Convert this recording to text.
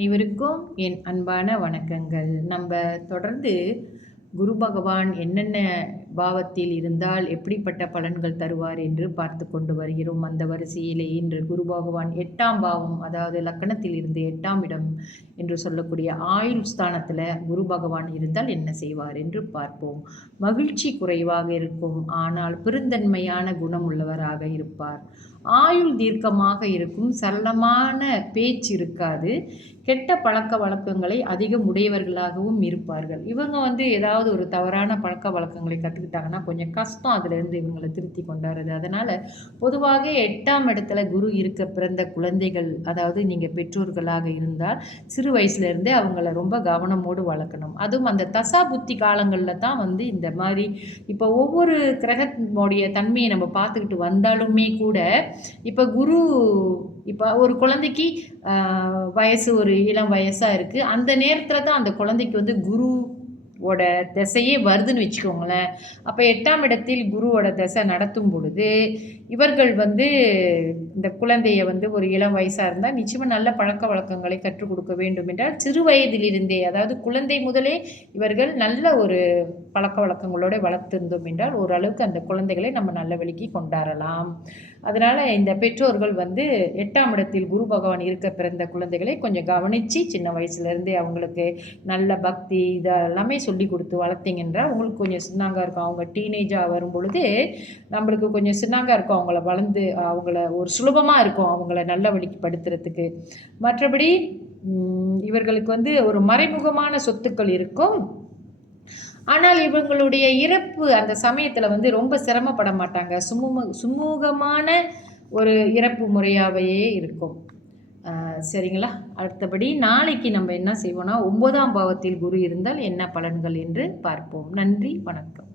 அனைவருக்கும் என் அன்பான வணக்கங்கள். நம்ம தொடர்ந்து குரு பகவான் என்னென்ன பாவத்தில் இருந்தால் எப்படிப்பட்ட பலன்கள் தருவார் என்று பார்த்து கொண்டு வருகிறோம். அந்த வரிசையிலே இன்று குரு பகவான் 8ஆம் பாவம், அதாவது லக்கணத்தில் இருந்து 8ஆம் இடம் என்று சொல்லக்கூடிய ஆயுள் ஸ்தானத்தில் குரு பகவான் இருந்தால் என்ன செய்வார் என்று பார்ப்போம். மகிழ்ச்சி குறைவாக இருக்கும், ஆனால் பெருந்தன்மையான குணம் உள்ளவராக இருப்பார். ஆயுள் தீர்க்கமாக இருக்கும், சரளமான பேச்சு இருக்காது, கெட்ட பழக்க வழக்கங்களை அதிகம் உடையவர்களாகவும் இருப்பார்கள். இவங்க ஏதாவது ஒரு தவறான பழக்க வழக்கங்களை கற்றுக்கிட்டாங்கன்னா கொஞ்சம் கஷ்டம் அதிலிருந்து இவங்களை திருத்தி கொண்டாடுறது. அதனால் பொதுவாக 8ஆம் இடத்துல குரு இருக்க பிறந்த குழந்தைகள், அதாவது நீங்கள் பெற்றோர்களாக இருந்தால் சிறு வயசுலேருந்தே அவங்கள ரொம்ப கவனமோடு வளர்க்கணும். அதுவும் அந்த தசா புத்தி காலங்களில் தான் இந்த மாதிரி இப்போ ஒவ்வொரு கிரகத்தினுடைய தன்மையை நம்ம பார்த்துக்கிட்டு வந்தாலுமே கூட, இப்போ குரு இப்போ ஒரு குழந்தைக்கு வயசு ஒரு இளம் வயசாக இருக்குது, அந்த நேரத்தில் தான் அந்த குழந்தைக்கு குருவோட திசையே வருதுன்னு வச்சுக்கோங்களேன். அப்போ 8ஆம் இடத்தில் குருவோட திசை நடத்தும் பொழுது இவர்கள் இந்த குழந்தைய ஒரு இளம் வயசாக இருந்தால் நிச்சயமாக நல்ல பழக்க வழக்கங்களை கற்றுக் கொடுக்க வேண்டும் என்றால் சிறு வயதிலிருந்தே, அதாவது குழந்தை முதலே இவர்கள் நல்ல ஒரு பழக்க வழக்கங்களோடு வளர்த்திருந்தோம் என்றால் ஓரளவுக்கு அந்த குழந்தைகளை நம்ம நல்ல வழிக்கு கொண்டாடலாம். அதனால் இந்த பெற்றோர்கள் 8ஆம் இடத்தில் குரு பகவான் இருக்க பிறந்த குழந்தைகளை கொஞ்சம் கவனித்து சின்ன வயசுலேருந்தே அவங்களுக்கு நல்ல பக்தி இதெல்லாமே சொல்லி கொடுத்து வளர்த்திங்கன்றா அவங்களுக்கு கொஞ்சம் சின்னாங்க இருக்கும். அவங்க டீனேஜாக வரும் பொழுது நம்மளுக்கு கொஞ்சம் சின்னாங்க இருக்கும், அவங்கள வளர்ந்து அவங்கள ஒரு சுலபமாக இருக்கும் அவங்கள நல்ல வழிக்கு படுத்துறதுக்கு. மற்றபடி இவர்களுக்கு ஒரு மறைமுகமான சொத்துக்கள் இருக்கும், ஆனால் இவங்களுடைய இறப்பு அந்த சமயத்தில் ரொம்ப சிரமப்பட மாட்டாங்க. சுமூகமான ஒரு இறப்பு முறையாகவே இருக்கும். சரிங்களா? அடுத்தபடி நாளைக்கு நம்ம என்ன செய்வோம்னா 9ஆம் பாவத்தில் குரு இருந்தால் என்ன பலன்கள் என்று பார்ப்போம். நன்றி, வணக்கம்.